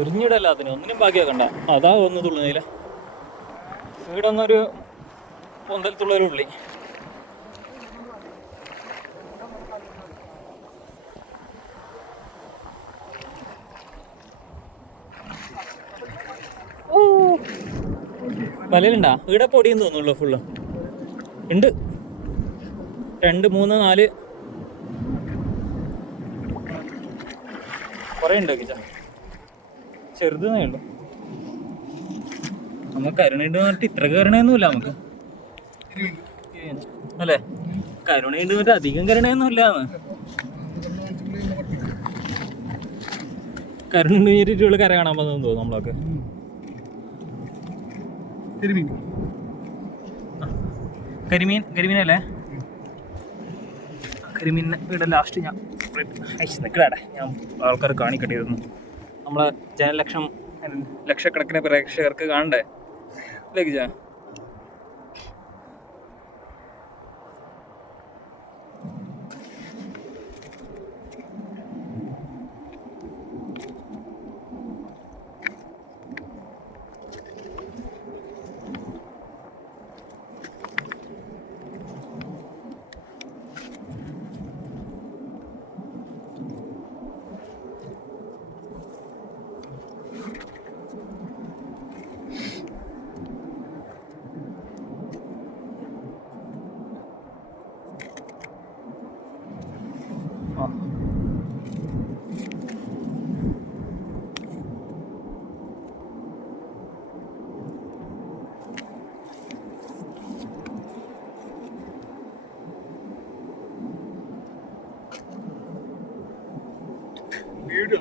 എറിഞ്ഞിടല്ല അതിന് ഒന്നിനും ബാക്കിയാക്കണ്ട. അതാ ഒന്ന് തുള്ളുന്നില്ല. ഇവിടെ ഒന്നൊരു പൊന്തലത്തുള്ളൊരു ഉള്ളി. വലയിലുണ്ടാ? ഇവിടെ പൊടിയെന്ന് തോന്നുള്ളൂ. ഫുള്ള് ഉണ്ട്. 2, 3, 4 കുറേ ഉണ്ട്. ചെറുതേ ഉള്ളൂ. നമുക്ക് കരുണയുണ്ട് പറഞ്ഞിട്ട് ഇത്ര കരുണയൊന്നുമില്ല നമുക്ക്, അല്ലേ? കരുണയുണ്ട് പറഞ്ഞിട്ട് അധികം കരുണയൊന്നും ഇല്ലാന്ന്. കരുണ നേരിട്ടുള്ള കര കാണാൻ പോകുന്നു തോന്നുന്നു നമ്മളൊക്കെ. കരിമീനല്ലേ? കരിമീൻ ഇവിടെ ലാസ്റ്റ് ഞാൻ നിൽക്കടാ, ഞാൻ ആൾക്കാർ കാണിക്കട്ടെ. ഇതൊന്നും നമ്മളെ ലക്ഷക്കണക്കിന് പ്രേക്ഷകർക്ക് കാണണ്ടേ? ലഗിജ വീഡിയോ